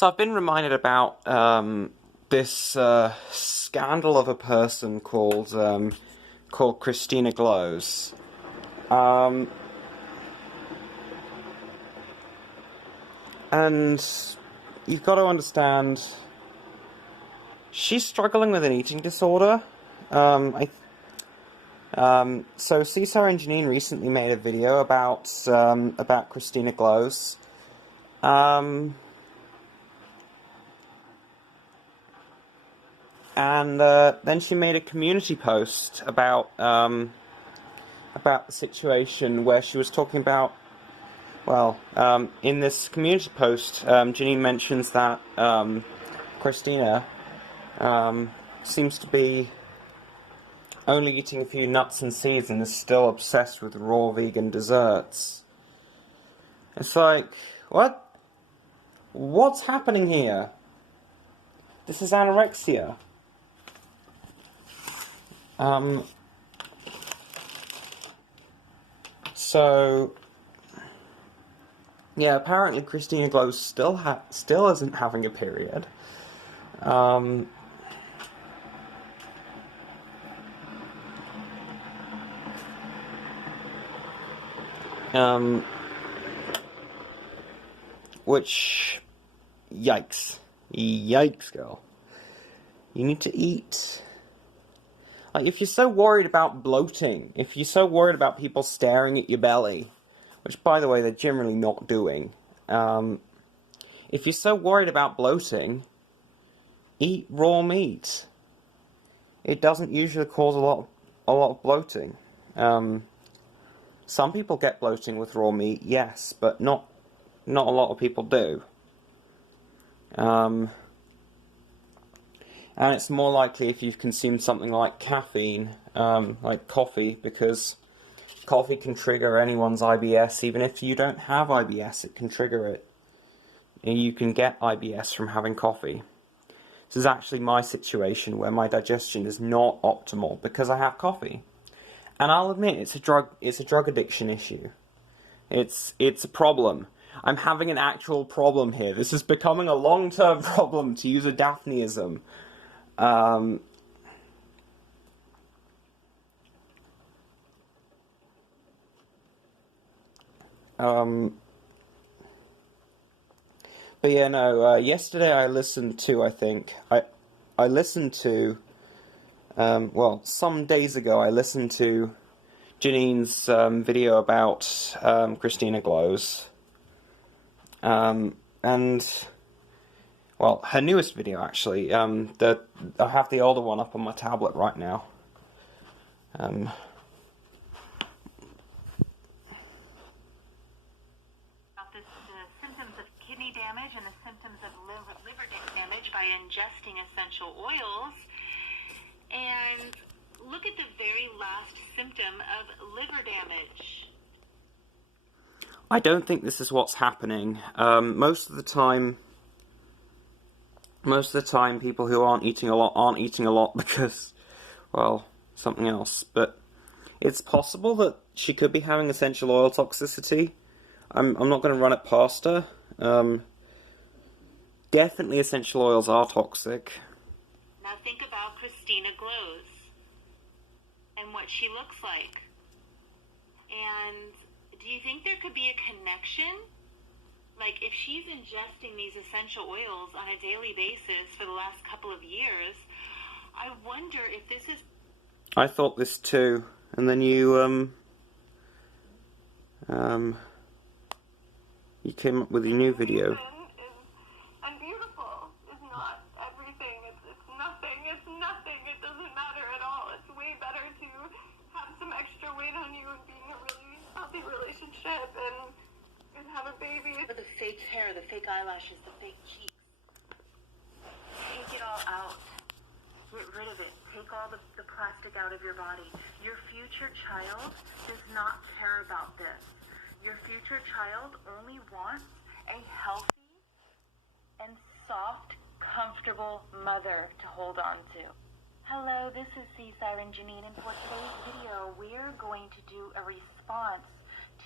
So I've been reminded about this scandal of a person called Christina Glows. And you've got to understand, she's struggling with an eating disorder. So Cesar and Janine recently made a video about Christina Glows. And then she made a community post about the situation where she was talking about, in this community post, Janine mentions that Christina seems to be only eating a few nuts and seeds and is still obsessed with raw vegan desserts. It's like, what? What's happening here? This is anorexia. So, yeah, apparently Christina Glows still isn't having a period. Which, yikes, girl. You need to eat. Like, if you're so worried about bloating, if you're so worried about people staring at your belly, which, by the way, they're generally not doing, if you're so worried about bloating, eat raw meat. It doesn't usually cause a lot of bloating. Some people get bloating with raw meat, yes, but not a lot of people do. And it's more likely if you've consumed something like caffeine, like coffee, because coffee can trigger anyone's IBS. Even if you don't have IBS, it can trigger it. And you can get IBS from having coffee. This is actually my situation where my digestion is not optimal because I have coffee. And I'll admit, it's a drug addiction issue. It's a problem. I'm having an actual problem here. This is becoming a long-term problem, to use a Daphneism. But yeah, no, yesterday I listened to, some days ago I listened to Janine's video about Christina Glows. Her newest video, actually. I have the older one up on my tablet right now. The symptoms of kidney damage and the symptoms of liver damage by ingesting essential oils. And look at the very last symptom of liver damage. I don't think this is what's happening. Most of the time, people who aren't eating a lot because, something else. But it's possible that she could be having essential oil toxicity. I'm not going to run it past her. Definitely essential oils are toxic. Now think about Christina Glows and what she looks like. And do you think there could be a connection? Like, if she's ingesting these essential oils on a daily basis for the last couple of years, I wonder if this is... I thought this too, and then you came up with a new video. And beautiful is not everything. It's nothing. It's nothing. It doesn't matter at all. It's way better to have some extra weight on you and be in a really healthy relationship and have a baby. The fake hair, the fake eyelashes, the fake cheeks. Take it all out. Get rid of it. Take all the plastic out of your body. Your future child does not care about this. Your future child only wants a healthy and soft, comfortable mother to hold on to. Hello, this is Cesar and Janine, and for today's video, we're going to do a response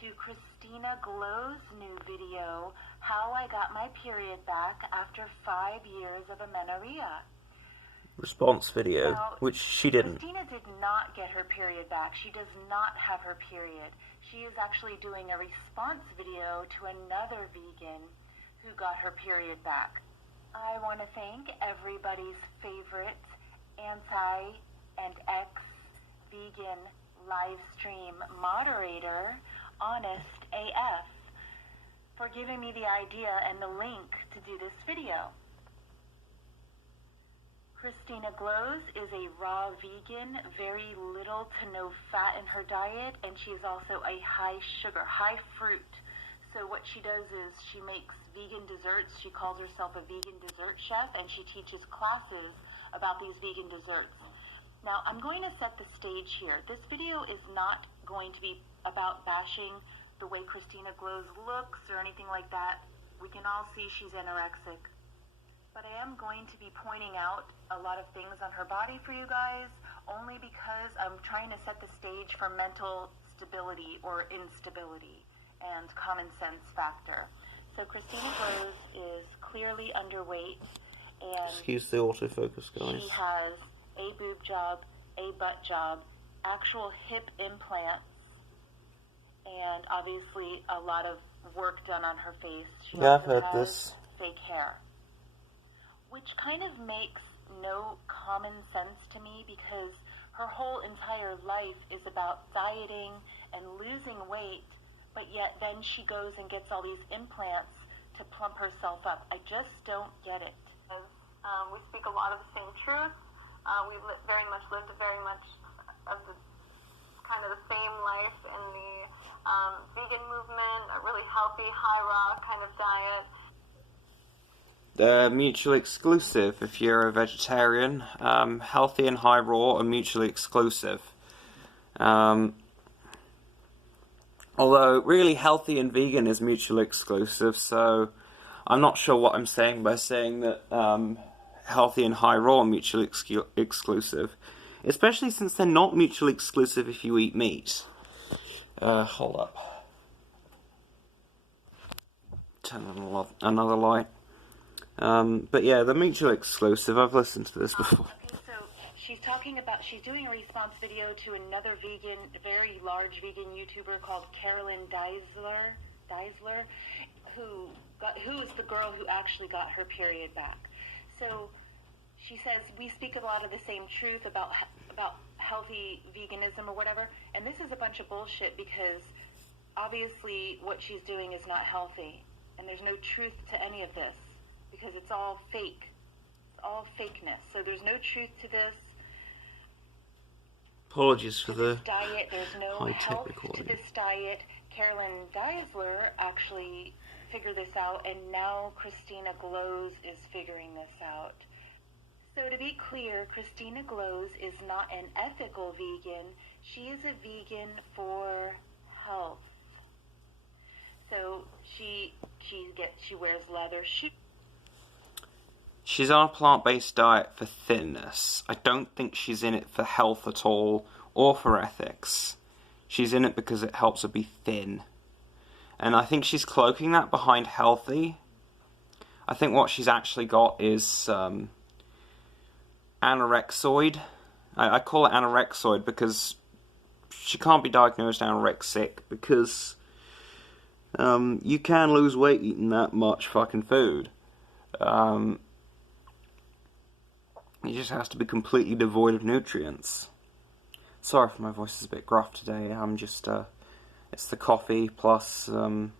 to Christina Glow's new video, How I Got My Period Back After 5 Years of Amenorrhea. Response video, Now, which she didn't. Christina did not get her period back. She does not have her period. She is actually doing a response video to another vegan who got her period back. I want to thank everybody's favorite anti and ex-vegan live stream moderator, Honest AF, for giving me the idea and the link to do this video. Christina Glows is a raw vegan, very little to no fat in her diet, and she is also a high sugar, high fruit. So what she does is she makes vegan desserts. She calls herself a vegan dessert chef, and she teaches classes about these vegan desserts. Now, I'm going to set the stage here. This video is not going to be about bashing the way Christina Glows looks or anything like that. We can all see she's anorexic. But I am going to be pointing out a lot of things on her body for you guys, only because I'm trying to set the stage for mental stability or instability and common sense factor. So Christina Glows is clearly underweight, and Excuse the autofocus, guys. she has a boob job, a butt job, actual hip implants, and obviously a lot of work done on her face. She Yeah, I've also heard has this. fake hair, which kind of makes no common sense to me, because her whole entire life is about dieting and losing weight, but yet then she goes and gets all these implants to plump herself up. I just don't get it. We speak a lot of the same truth. We very much lived very much of the kind of the same life in the vegan movement, a really healthy, high raw kind of diet. They're mutually exclusive if you're a vegetarian. Healthy and high raw are mutually exclusive. Although, really, healthy and vegan is mutually exclusive, so I'm not sure what I'm saying by saying that healthy and high raw are mutually exclusive. Especially since they're not mutually exclusive if you eat meat. Hold up. Turn on another light. But yeah, they're mutually exclusive. I've listened to this before. Okay, so she's doing a response video to another vegan, very large vegan YouTuber called Carolyn Deisler, who is the girl who actually got her period back. So she says we speak a lot of the same truth about healthy veganism or whatever, and this is a bunch of bullshit, because obviously what she's doing is not healthy, and there's no truth to any of this, because it's all fake. It's all fakeness. So there's no truth to this. Apologies for the diet. There's no high-tech health recording. to this diet. Carolyn Deisler actually figured this out, and now Christina Glows is figuring this out. So to be clear, Christina Glows is not an ethical vegan. She is a vegan for health. So she wears leather shoes. She's on a plant-based diet for thinness. I don't think she's in it for health at all, or for ethics. She's in it because it helps her be thin. And I think she's cloaking that behind healthy. I think what she's actually got is anorexoid. I call it anorexoid because she can't be diagnosed anorexic, because you can lose weight eating that much fucking food. It just has to be completely devoid of nutrients. Sorry if my voice is a bit gruff today. I'm just, it's the coffee plus, you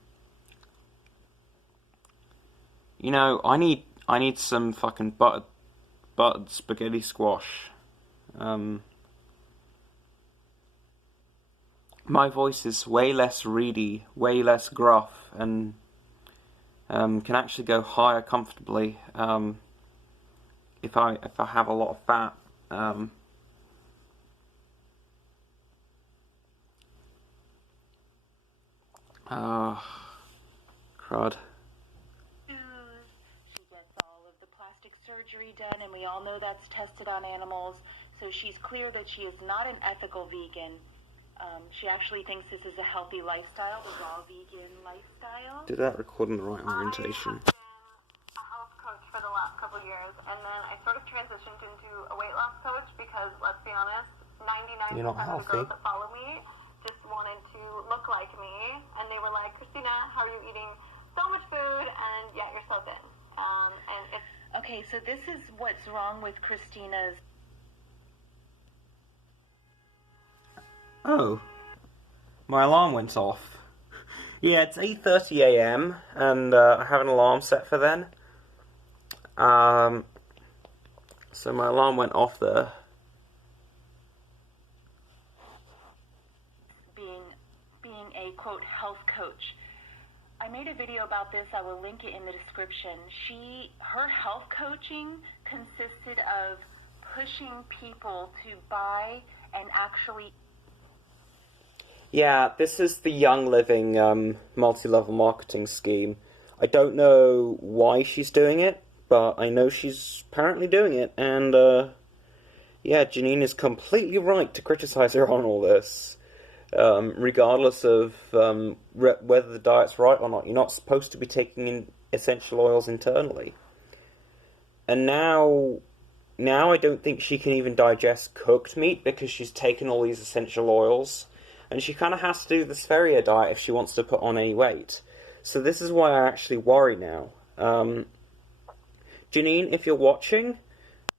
know, I need some fucking buttered spaghetti squash. My voice is way less reedy, way less gruff, and can actually go higher comfortably. If I have a lot of fat, crud. She gets all of the plastic surgery done, and we all know that's tested on animals. So she's clear that she is not an ethical vegan. She actually thinks this is a healthy lifestyle, the raw vegan lifestyle. Did that record in the right orientation? I have been a health coach for the last couple of years, and then I sort of transitioned into a weight loss coach because, let's be honest, 99% of the girls that follow me just wanted to look like me, and they were like, Christina, how are you eating so much food, and yet you're so thin? And it's... Okay, so this is what's wrong with Christina's... Oh, my alarm went off. Yeah, it's 8:30 a.m. and I have an alarm set for then. So my alarm went off there. Being a, quote, health coach. I made a video about this. I will link it in the description. Her health coaching consisted of pushing people to buy and actually... Yeah, this is the Young Living multi-level marketing scheme. I don't know why she's doing it, but I know she's apparently doing it, and yeah, Janine is completely right to criticize her on all this, regardless of whether the diet's right or not. You're not supposed to be taking in essential oils internally. And now I don't think she can even digest cooked meat because she's taken all these essential oils. And she kind of has to do the Spheria diet if she wants to put on any weight. So this is why I actually worry now. Janine, if you're watching,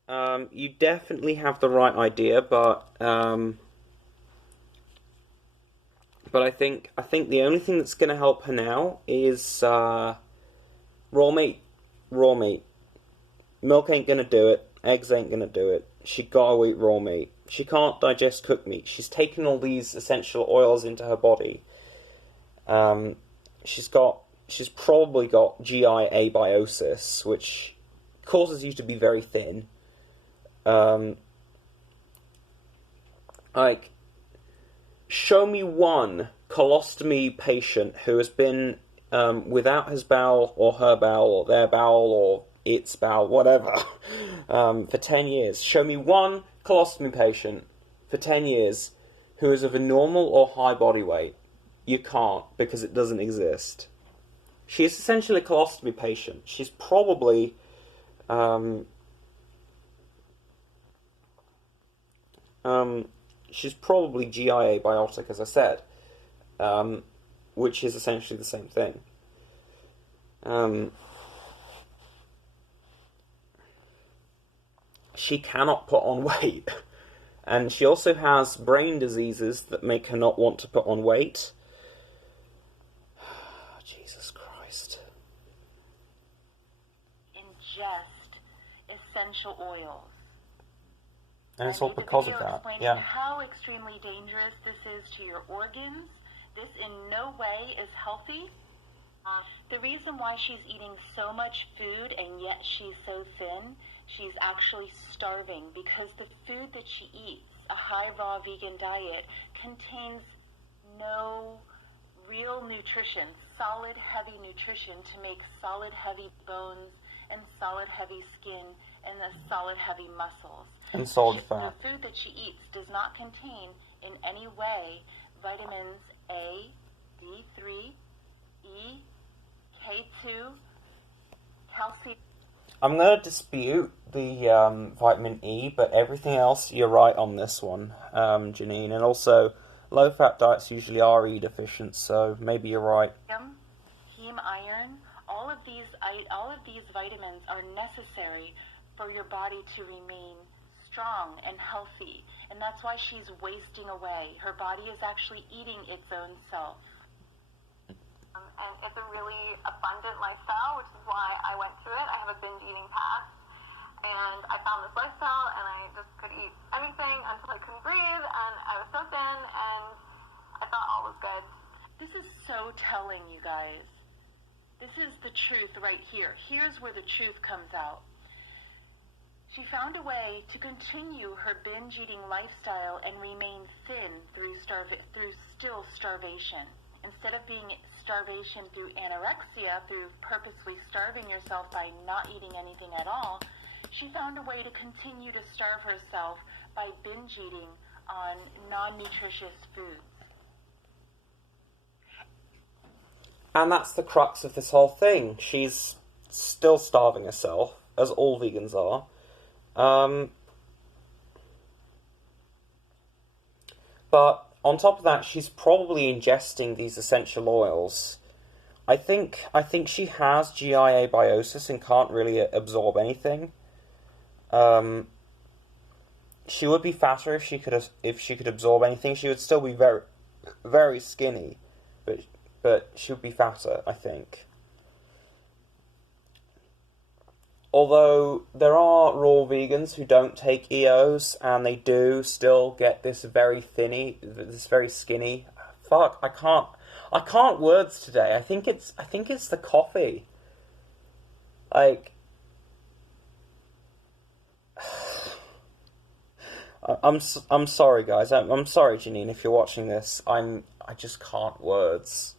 you definitely have the right idea, but I think the only thing that's going to help her now is raw meat. Raw meat. Milk ain't going to do it. Eggs ain't going to do it. She got to eat raw meat. She can't digest cooked meat. She's taken all these essential oils into her body. She's probably got GI abiosis, which causes you to be very thin. Like, show me one colostomy patient who has been without his bowel or her bowel or their bowel or its bowel, whatever, for 10 years. Show me one colostomy patient for 10 years who is of a normal or high body weight. You can't, because it doesn't exist. She is essentially a colostomy patient. She's probably GI abiotic, as I said, which is essentially the same thing. She cannot put on weight. And she also has brain diseases that make her not want to put on weight. Jesus Christ. Ingest essential oils. And it's all because of that. Yeah. How extremely dangerous this is to your organs. This in no way is healthy. The reason why she's eating so much food and yet she's so thin, she's actually starving because the food that she eats, a high raw vegan diet, contains no real nutrition, solid heavy nutrition to make solid heavy bones and solid heavy skin and the solid heavy muscles. And solid fat. The food that she eats does not contain in any way vitamins A, D3, E, K2, calcium. I'm going to dispute the vitamin E, but everything else, you're right on this one, Janine. And also, low-fat diets usually are E deficient, so maybe you're right. Heme iron, all of these vitamins are necessary for your body to remain strong and healthy. And that's why she's wasting away. Her body is actually eating its own self. And it's a really abundant lifestyle, which is why I went to it. I have a binge eating path, and I found this lifestyle, and I just could eat anything until I couldn't breathe, and I was so thin, and I thought all was good. This is so telling, you guys. This is the truth right here. Here's where the truth comes out. She found a way to continue her binge eating lifestyle and remain thin through still starvation. Instead of being starvation through anorexia, through purposely starving yourself by not eating anything at all, she found a way to continue to starve herself by binge eating on non-nutritious foods. And that's the crux of this whole thing. She's still starving herself, as all vegans are. But on top of that, she's probably ingesting these essential oils. I think she has GI abiosis and can't really absorb anything. She would be fatter if she could absorb anything. She would still be very, very skinny, but she would be fatter, I think. Although there are raw vegans who don't take EOs, and they do still get this very skinny. Fuck, I can't words today. I think it's the coffee. Like, I'm sorry, guys. I'm sorry, Janine, if you're watching this. I just can't words.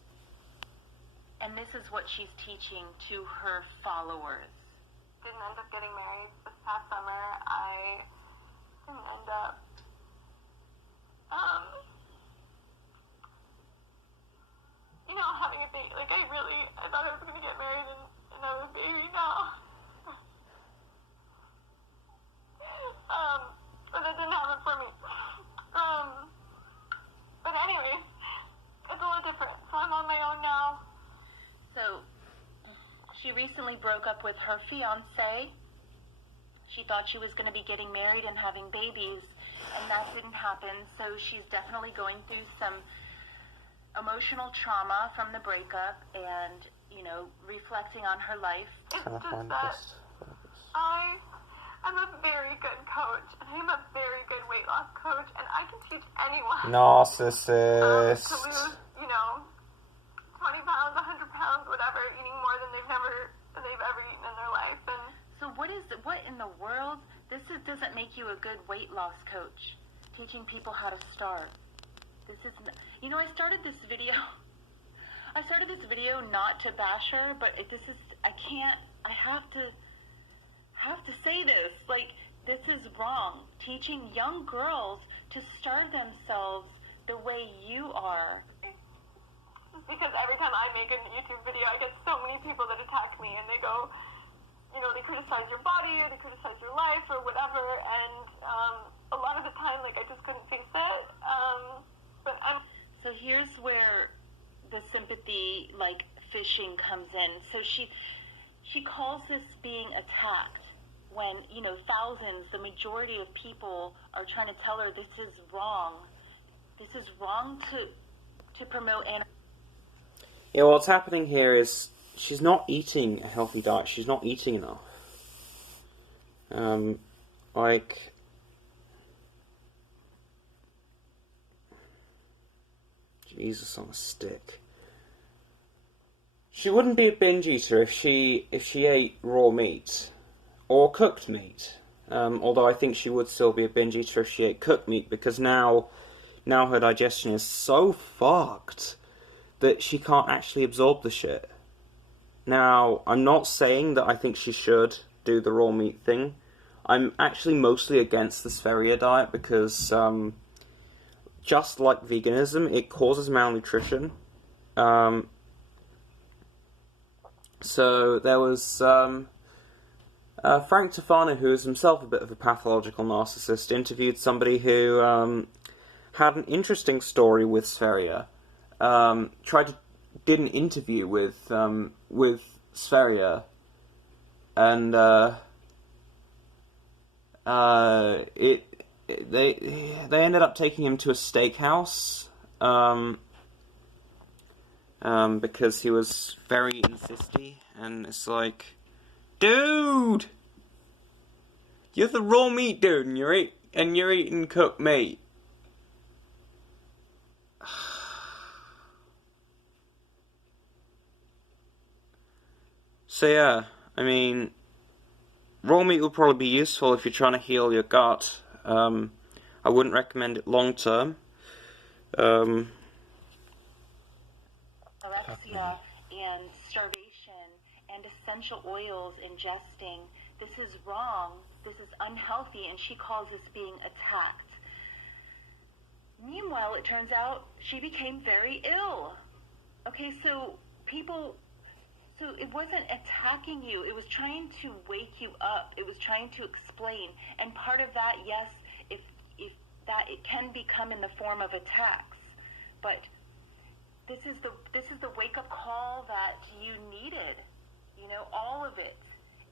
And this is what she's teaching to her followers. Didn't end up getting married this past summer. I didn't end up having a baby. Like, I thought I was gonna get married and have a baby now. But that didn't happen for me. But anyway, it's a little different. So I'm on my own now. So, she recently broke up with her fiancé. She thought she was going to be getting married and having babies, and that didn't happen. So she's definitely going through some emotional trauma from the breakup and, reflecting on her life. It's just that I'm a very good coach, and I'm a very good weight loss coach, and I can teach anyone Narcissist. To lose, 20 pounds, 100 pounds, whatever, eating more than they've ever eaten in their life. And so what in the world? This doesn't make you a good weight loss coach. Teaching people how to start. This is, I started this video not to bash her, but I have to say this. Like, this is wrong. Teaching young girls to starve themselves the way you are. Because every time I make a YouTube video, I get so many people that attack me, and they go, they criticize your body, or they criticize your life, or whatever, and a lot of the time, I just couldn't face it, So here's where the sympathy, fishing comes in. So she calls this being attacked when, thousands, the majority of people are trying to tell her this is wrong. This is wrong to promote animal. Yeah, what's happening here is she's not eating a healthy diet. She's not eating enough. Jesus on a stick. She wouldn't be a binge eater if she ate raw meat or cooked meat. Although I think she would still be a binge eater if she ate cooked meat, because now her digestion is so fucked that she can't actually absorb the shit. Now, I'm not saying that I think she should do the raw meat thing. I'm actually mostly against the Spheria diet because, just like veganism, it causes malnutrition. So there was Frank Tofano, who is himself a bit of a pathological narcissist, interviewed somebody who had an interesting story with Spheria. Did an interview with Spheria, and they ended up taking him to a steakhouse because he was very insisty, and it's like, dude, you're the raw meat dude, and you're eating cooked meat. So yeah, I mean, raw meat will probably be useful if you're trying to heal your gut. I wouldn't recommend it long term. Anorexia and starvation and essential oils ingesting. This is wrong. This is unhealthy, and she calls this being attacked. Meanwhile, it turns out she became very ill. Okay, so people, so it wasn't attacking you. It was trying to wake you up. It was trying to explain. And part of that, yes, if that it can become in the form of attacks, but this is the wake up call that you needed. You know, all of it.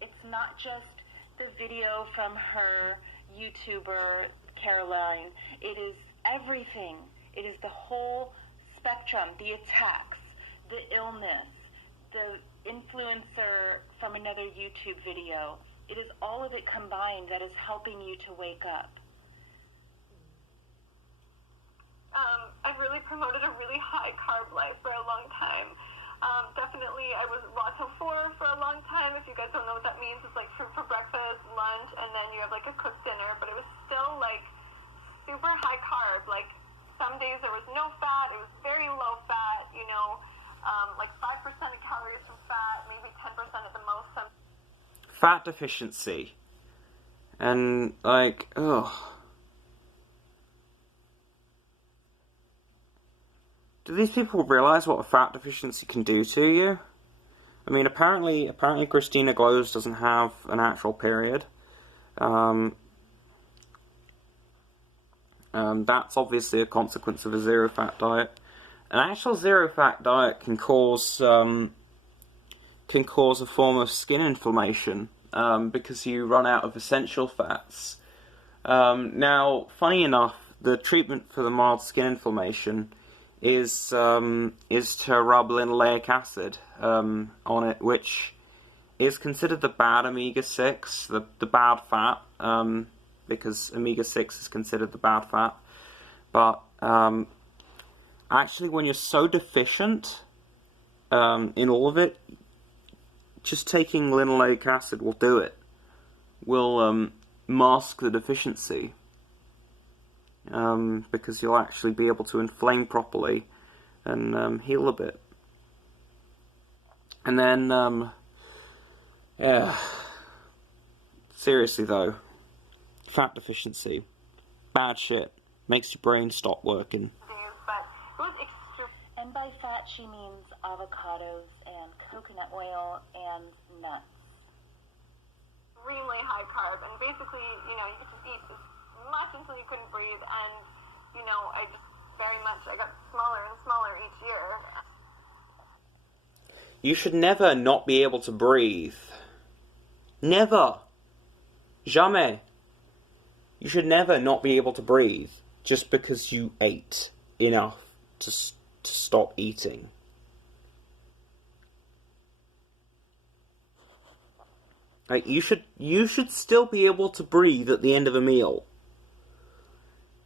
It's not just the video from her YouTuber Caroline. It is everything. It is the whole spectrum, the attacks, the illness, the influencer from another YouTube video. It is all of it combined that is helping you to wake up. I've really promoted a really high carb life for a long time. Definitely, I was raw till 4 for a long time. If you guys don't know what that means, it's like fruit for breakfast, lunch, and then you have like a cooked dinner. But it was still like super high carb. Like some days there was no fat. It was very low fat. You know, like 5% of calories from fat, maybe 10% at the most. Fat deficiency, and like, ugh. Do these people realize what a fat deficiency can do to you? I mean, apparently Christina Glows doesn't have an actual period. That's obviously a consequence of a zero-fat diet. An actual zero-fat diet can cause a form of skin inflammation because you run out of essential fats. Now, funny enough, the treatment for the mild skin inflammation is to rub linoleic acid on it, which is considered the bad omega-6, the bad fat, because omega-6 is considered the bad fat. But actually, when you're so deficient in all of it, just taking linoleic acid will do it. Will mask the deficiency. Because you'll actually be able to inflame properly and heal a bit. And then, yeah, seriously though, fat deficiency, bad shit, makes your brain stop working. And by fat she means avocados and coconut oil and nuts. Extremely high carb, and basically, you know, you could just eat as much until you couldn't breathe, and you know, I got smaller and smaller each year. You should never not be able to breathe. Never. Jamais. You should never not be able to breathe just because you ate enough to stop eating. Like, you should still be able to breathe at the end of a meal.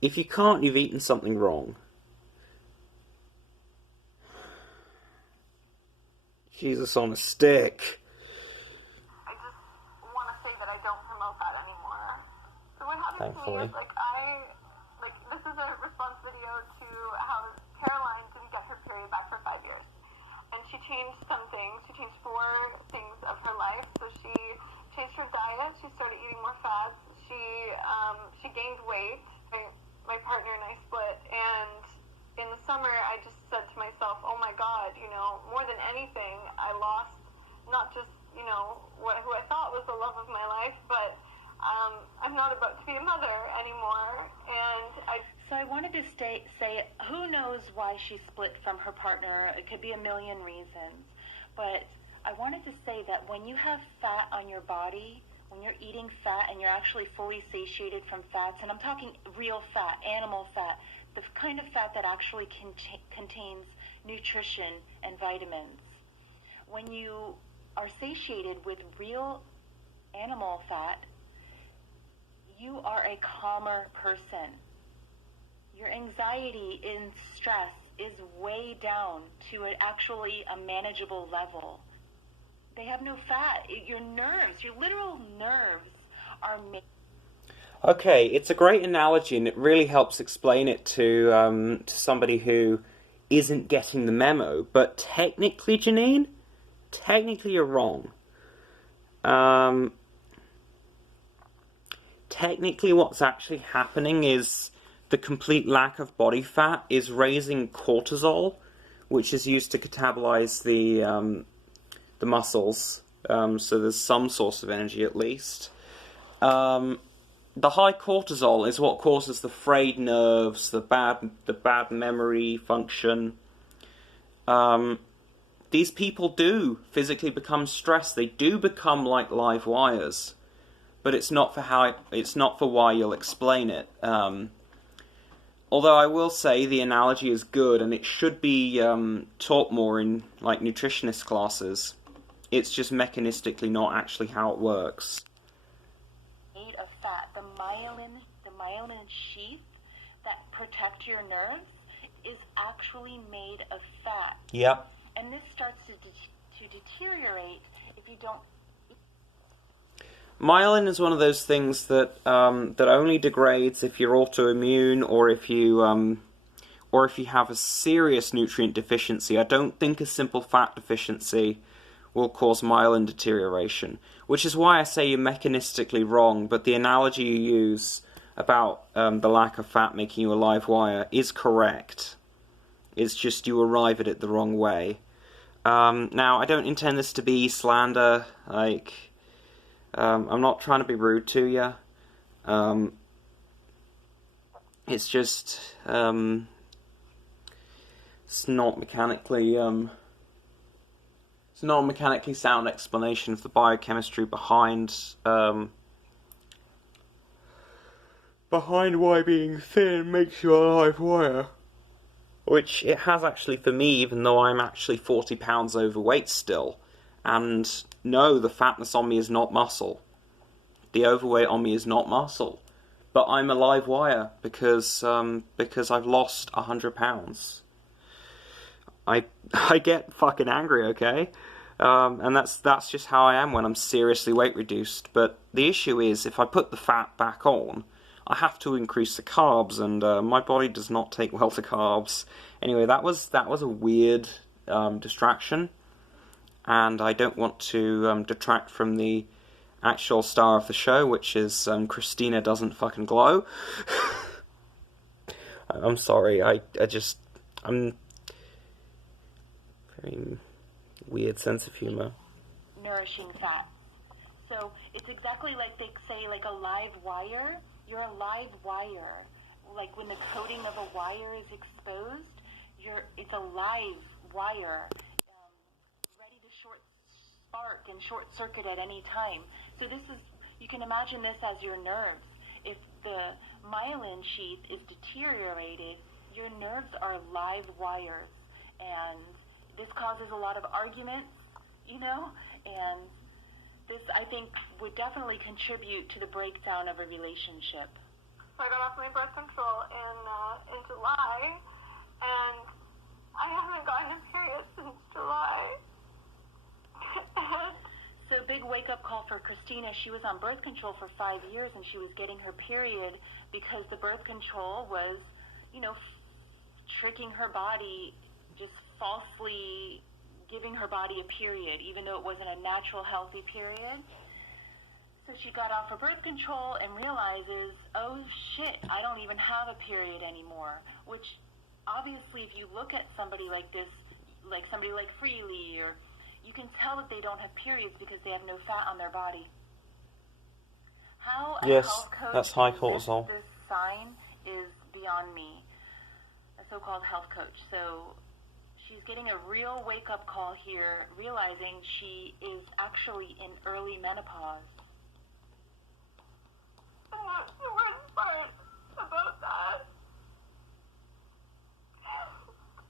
If you can't, you've eaten something wrong. Jesus on a stick. I just want to say that I don't promote that anymore. So what happened Thankfully. to me is, this is a response video to how Caroline didn't get her period back for 5 years. And she changed some things. She changed 4 things of her life. So she changed her diet. She started eating more fats. She gained weight. My partner and I split, and in the summer I just said to myself, oh my god, you know, more than anything, I lost not just, you know, who I thought was the love of my life, but I'm not about to be a mother anymore, and So I wanted to say, who knows why she split from her partner? It could be a million reasons, but I wanted to say that when you have fat on your body, when you're eating fat and you're actually fully satiated from fats, and I'm talking real fat, animal fat, the kind of fat that actually contains nutrition and vitamins. When you are satiated with real animal fat, you are a calmer person. Your anxiety and stress is way down to actually a manageable level. They have no fat. Your nerves, your literal nerves are made. Okay, it's a great analogy, and it really helps explain it to somebody who isn't getting the memo. But technically, Janine, you're wrong. Technically, what's actually happening is the complete lack of body fat is raising cortisol, which is used to catabolize the muscles. So there's some source of energy at least. The high cortisol is what causes the frayed nerves, the bad memory function. These people do physically become stressed. They do become like live wires, but it's not for why you'll explain it. Although I will say the analogy is good, and it should be taught more in like nutritionist classes. It's just mechanistically not actually how it works. Made of fat. The myelin sheath that protect your nerves is actually made of fat. Yep. And this starts to deteriorate if you don't. Myelin is one of those things that only degrades if you're autoimmune or if you have a serious nutrient deficiency. I don't think a simple fat deficiency will cause myelin deterioration, which is why I say you're mechanistically wrong, but the analogy you use about the lack of fat making you a live wire is correct. It's just you arrive at it the wrong way. Now, I don't intend this to be slander, like, I'm not trying to be rude to you. It's just, it's not a mechanically sound explanation of the biochemistry behind why being thin makes you a live wire. Which it has actually for me, even though I'm actually 40 pounds overweight still. And no, the fatness on me is not muscle. The overweight on me is not muscle. But I'm a live wire because I've lost 100 pounds. I get fucking angry, okay? And that's just how I am when I'm seriously weight reduced. But the issue is, if I put the fat back on, I have to increase the carbs, and my body does not take well to carbs. Anyway, that was a weird distraction, and I don't want to detract from the actual star of the show, which is Christina doesn't fucking glow. I'm sorry, I'm very weird sense of humor. Nourishing fat. So it's exactly like they say, like a live wire. You're a live wire. Like when the coating of a wire is exposed, it's a live wire, ready to spark and short circuit at any time. So you can imagine this as your nerves. If the myelin sheath is deteriorated, your nerves are live wires, and this causes a lot of arguments, and this, I think, would definitely contribute to the breakdown of a relationship. So I got off my birth control in July, and I haven't gotten a period since July. So big wake-up call for Christina. She was on birth control for 5 years, and she was getting her period because the birth control was, tricking her body, just falsely giving her body a period, even though it wasn't a natural, healthy period. So she got off of birth control and realizes, oh shit, I don't even have a period anymore. Which, obviously, if you look at somebody like this, like somebody like Freely, or you can tell that they don't have periods because they have no fat on their body. How a health coach that's high cortisol. This sign is beyond me. A so-called health coach. So she's getting a real wake-up call here, realizing she is actually in early menopause. The worst part about that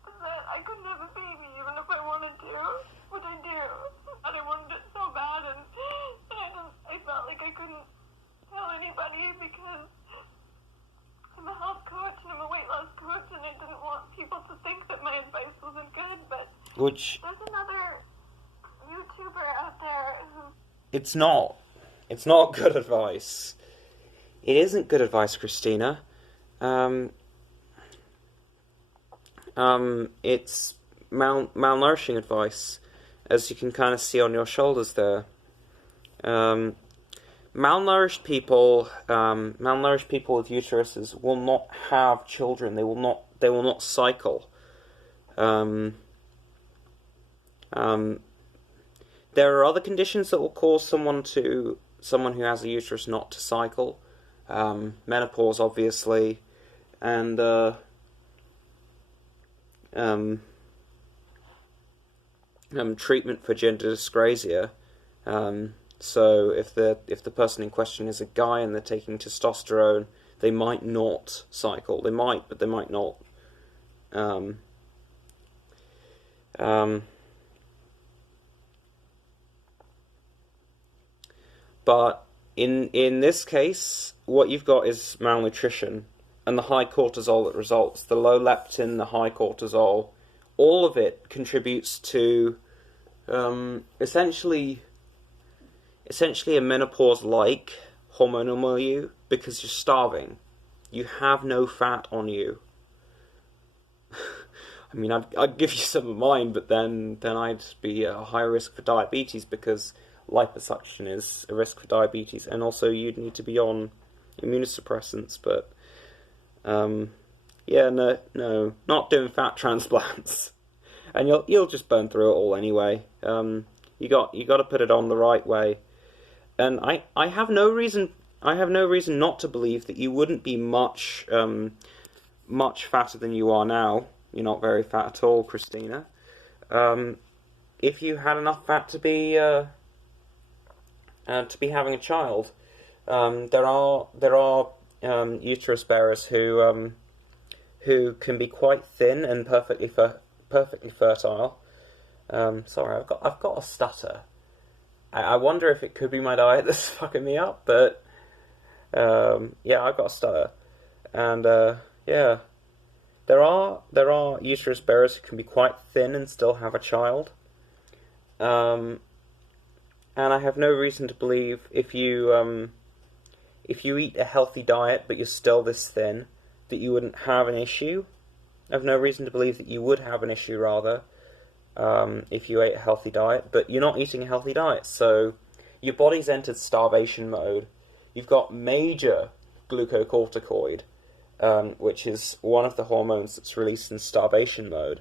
is that I couldn't have a baby even if I wanted to, which I do. And I wanted it so bad, and I felt like I couldn't tell anybody because I'm a health coach and I'm a weight loss coach, and I didn't want people to think that my advice wasn't good, but there's another YouTuber out there who... It's not good advice. It isn't good advice, Christina. It's malnourishing advice, as you can kind of see on your shoulders there. Malnourished people with uteruses will not have children. They will not cycle. There are other conditions that will cause someone who has a uterus not to cycle. Menopause, obviously, and treatment for gender dyscrasia. So if the person in question is a guy and they're taking testosterone, they might not cycle. They might, but they might not. But in this case, what you've got is malnutrition and the high cortisol that results, the low leptin, the high cortisol, all of it contributes to essentially a menopause-like hormonal milieu because you're starving. You have no fat on you. I mean, I'd give you some of mine, but then I'd be at a higher risk for diabetes because liposuction is a risk for diabetes, and also you'd need to be on immunosuppressants. But yeah, no, not doing fat transplants, and you'll just burn through it all anyway. You got to put it on the right way, and I have no reason not to believe that you wouldn't be much fatter than you are now. You're not very fat at all, Christina. If you had enough fat to be having a child, there are uterus bearers who can be quite thin and perfectly fertile. Sorry, I've got a stutter. I wonder if it could be my diet that's fucking me up, but yeah, I've got a stutter, and yeah. There are uterus bearers who can be quite thin and still have a child. And I have no reason to believe if you eat a healthy diet but you're still this thin, that you wouldn't have an issue. I have no reason to believe that you would have an issue, rather, if you ate a healthy diet, but you're not eating a healthy diet, so your body's entered starvation mode. You've got major glucocorticoid, which is one of the hormones that's released in starvation mode.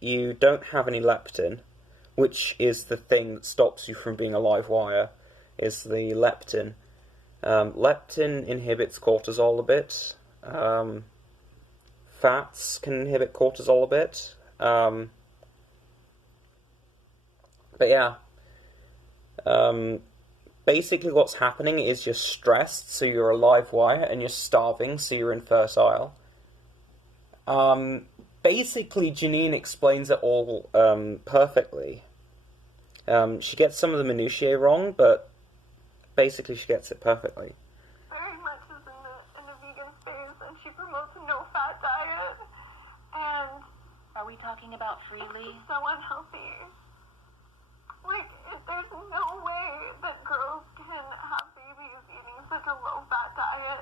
You don't have any leptin, which is the thing that stops you from being a live wire, is the leptin. Leptin inhibits cortisol a bit. Fats can inhibit cortisol a bit. But yeah. Basically what's happening is you're stressed, so you're a live wire, and you're starving, so you're infertile. Basically, Janine explains it all perfectly. She gets some of the minutiae wrong, but basically she gets it perfectly. Very much is in the vegan space, and she promotes a no-fat diet, and... Are we talking about freely? So unhealthy. Like, there's no way that girls can have babies eating such a low-fat diet.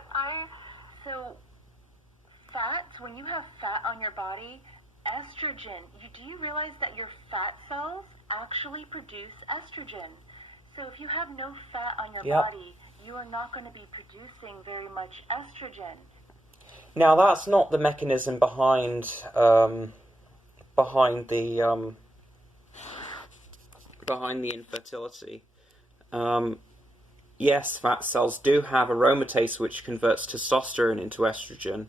So, fats, when you have fat on your body, estrogen, do you realize that your fat cells actually produce estrogen? So if you have no fat on your body, you are not going to be producing very much estrogen. Now, that's not the mechanism behind the infertility. Yes, fat cells do have aromatase, which converts testosterone into estrogen.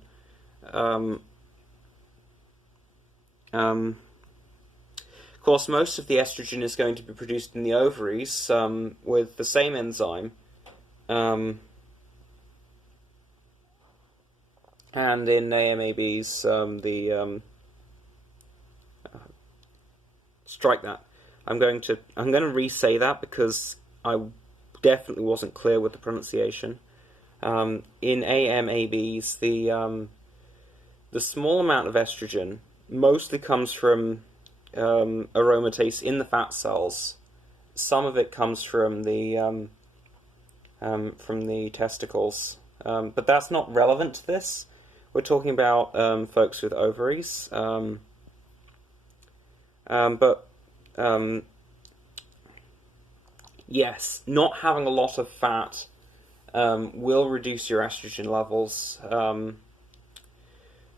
Of course, most of the estrogen is going to be produced in the ovaries with the same enzyme. And in AMABs, strike that. I'm going to re-say that because I definitely wasn't clear with the pronunciation. In AMABs, the small amount of estrogen mostly comes from aromatase in the fat cells. Some of it comes from the testicles, but that's not relevant to this. We're talking about folks with ovaries, yes, not having a lot of fat will reduce your estrogen levels.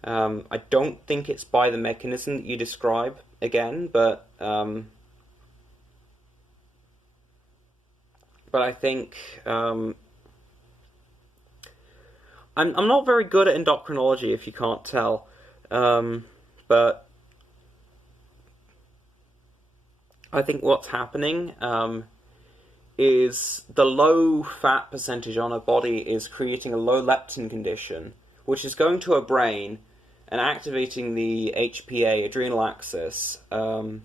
I don't think it's by the mechanism that you describe again, but I think I'm not very good at endocrinology, if you can't tell, but I think what's happening is the low fat percentage on her body is creating a low leptin condition, which is going to her brain and activating the HPA, adrenal axis. The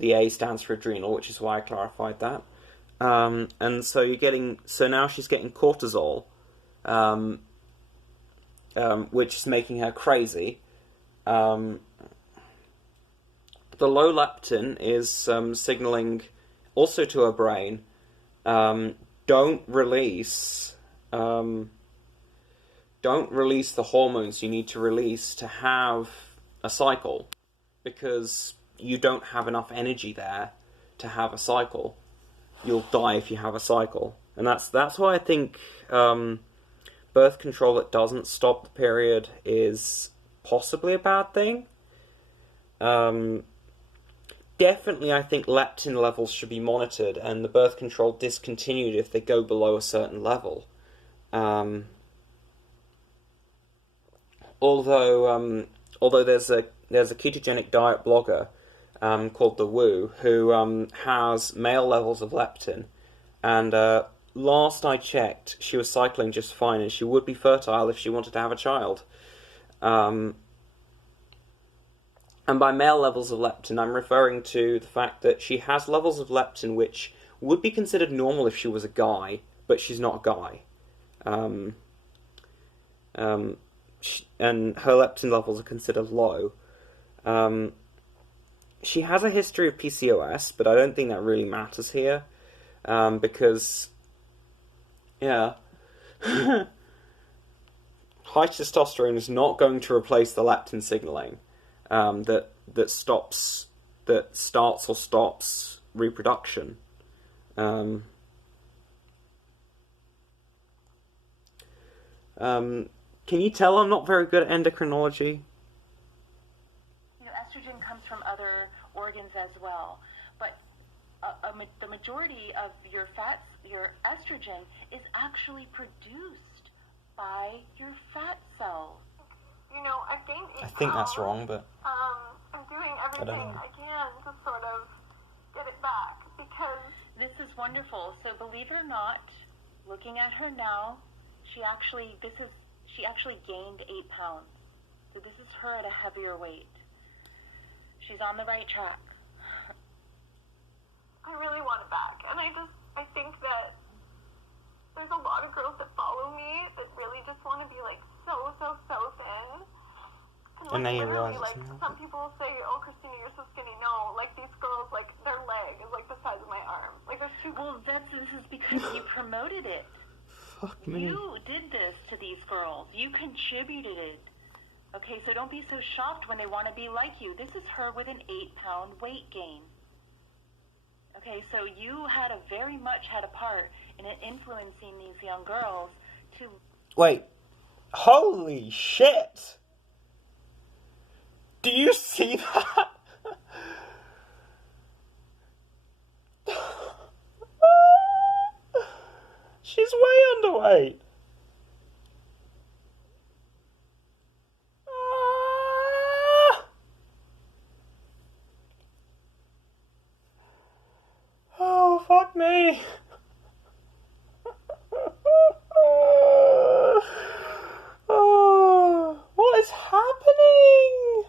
A stands for adrenal, which is why I clarified that. And so now she's getting cortisol, which is making her crazy. The low leptin is signaling also to her brain, don't release the hormones you need to release to have a cycle, because you don't have enough energy there to have a cycle. You'll die if you have a cycle. And that's why I think birth control that doesn't stop the period is possibly a bad thing. Definitely, I think leptin levels should be monitored and the birth control discontinued if they go below a certain level. Although there's a ketogenic diet blogger called The Woo who has male levels of leptin, and last I checked, she was cycling just fine, and she would be fertile if she wanted to have a child. And by male levels of leptin, I'm referring to the fact that she has levels of leptin which would be considered normal if she was a guy, but she's not a guy. And her leptin levels are considered low. She has a history of PCOS, but I don't think that really matters here, because, yeah, high testosterone is not going to replace the leptin signaling that starts or stops reproduction. Can you tell I'm not very good at endocrinology? Estrogen comes from other organs as well, but the majority of your estrogen is actually produced by your fat cells. I've gained 8 I think that's pounds. wrong, but I'm doing everything I can to sort of get it back, because this is wonderful. So believe it or not, looking at her now, she actually gained 8 pounds. So this is her at a heavier weight. She's on the right track. I really want it back. And I think that there's a lot of girls that follow me that really just want to be like so thin. And then you literally, realize some people say, "Oh, Christina, you're so skinny." No, these girls, their leg is the size of my arm. There's two. Well, this is because you promoted it. Fuck me. You did this to these girls. You contributed it. Okay, so don't be so shocked when they want to be like you. This is her with an 8-pound weight gain. Okay, so you very much had a part in influencing these young girls to... Wait. Holy shit! Do you see that? She's way underweight. Oh, fuck me. Oh, what is happening?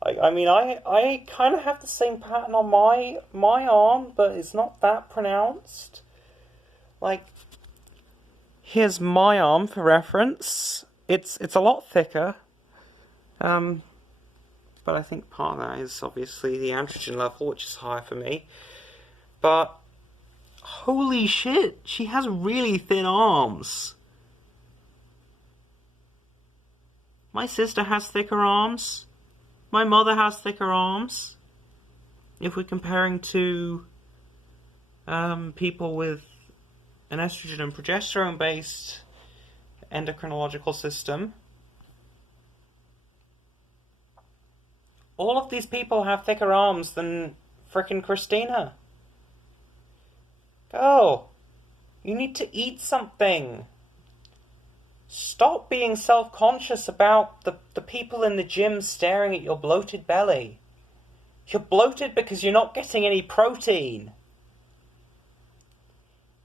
I kind of have the same pattern on my arm, but it's not that pronounced. Here's my arm for reference. It's a lot thicker. But I think part of that is obviously the androgen level, which is higher for me. But holy shit, she has really thin arms. My sister has thicker arms. My mother has thicker arms. If we're comparing to people with an estrogen and progesterone based endocrinological system, All of these people have thicker arms than frickin' Christina. Girl, you need to eat something. Stop being self-conscious about the people in the gym staring at your bloated belly. You're bloated because you're not getting any protein.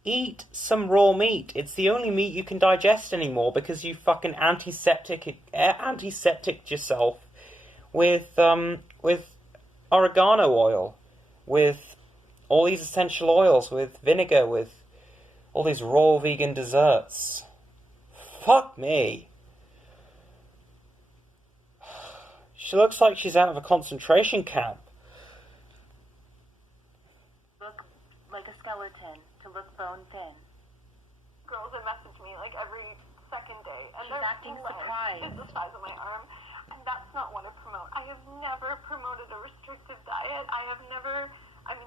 Eat some raw meat. It's the only meat you can digest anymore because you fucking antiseptic yourself with oregano oil, with all these essential oils, with vinegar, with all these raw vegan desserts. Fuck me. She looks like she's out of a concentration camp. Look like a skeleton, to look bone thin. Girls that message me like every second day, and She's their acting leg surprised. is the size of my arm, and that's not what I promote. I have never promoted a restrictive diet. I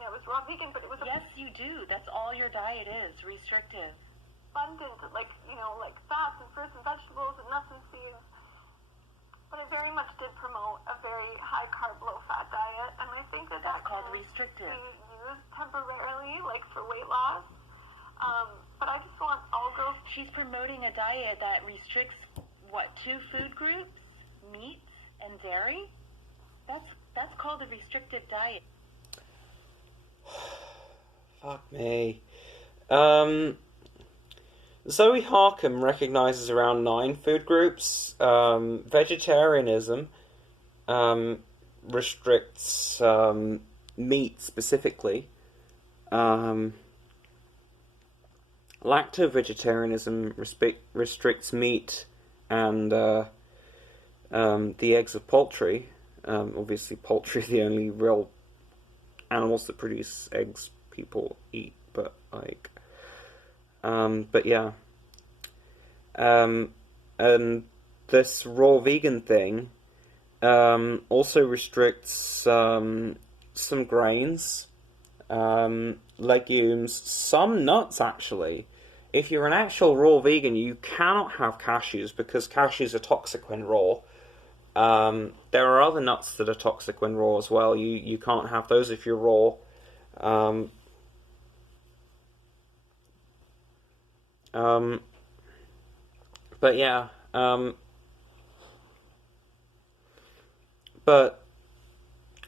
was raw vegan, but it was Yes, you do. That's all your diet is, restrictive. abundant, like fats and fruits and vegetables and nuts and seeds. But I very much did promote a very high carb, low fat diet, and I think that That's called can restrictive. be used temporarily, like for weight loss. But I just want all girls. She's promoting a diet that restricts, what, 2 food groups? Meats and dairy? That's called a restrictive diet. Fuck me. Zoe Harcum recognizes around 9 food groups. Vegetarianism restricts meat specifically. Lacto-vegetarianism restricts meat and the eggs of poultry. Obviously, poultry are the only real animals that produce eggs people eat, but yeah. And this raw vegan thing also restricts some grains, legumes, some nuts actually. If you're an actual raw vegan, you cannot have cashews because cashews are toxic when raw. There are other nuts that are toxic when raw as well. You can't have those if you're raw. But yeah, but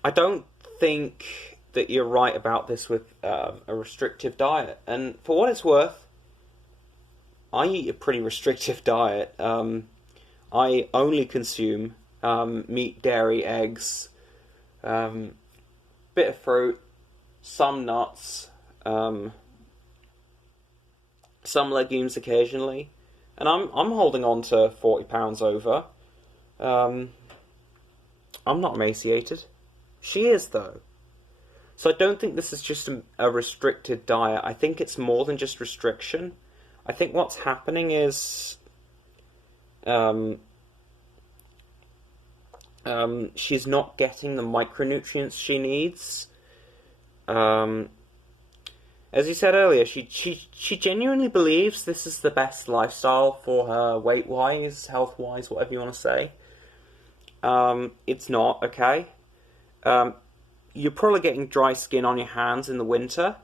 I don't think that you're right about this with a restrictive diet. And for what it's worth, I eat a pretty restrictive diet. I only consume meat, dairy, eggs, bit of fruit, some nuts, some legumes occasionally, and I'm holding on to 40 pounds over. I'm not emaciated. She is though. So I don't think this is just a restricted diet. I think it's more than just restriction. I think what's happening is she's not getting the micronutrients she needs. As you said earlier, she genuinely believes this is the best lifestyle for her, weight-wise, health-wise, whatever you want to say. It's not, okay? You're probably getting dry skin on your hands in the winter.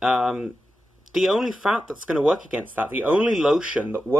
The only fat that's going to work against that, the only lotion that works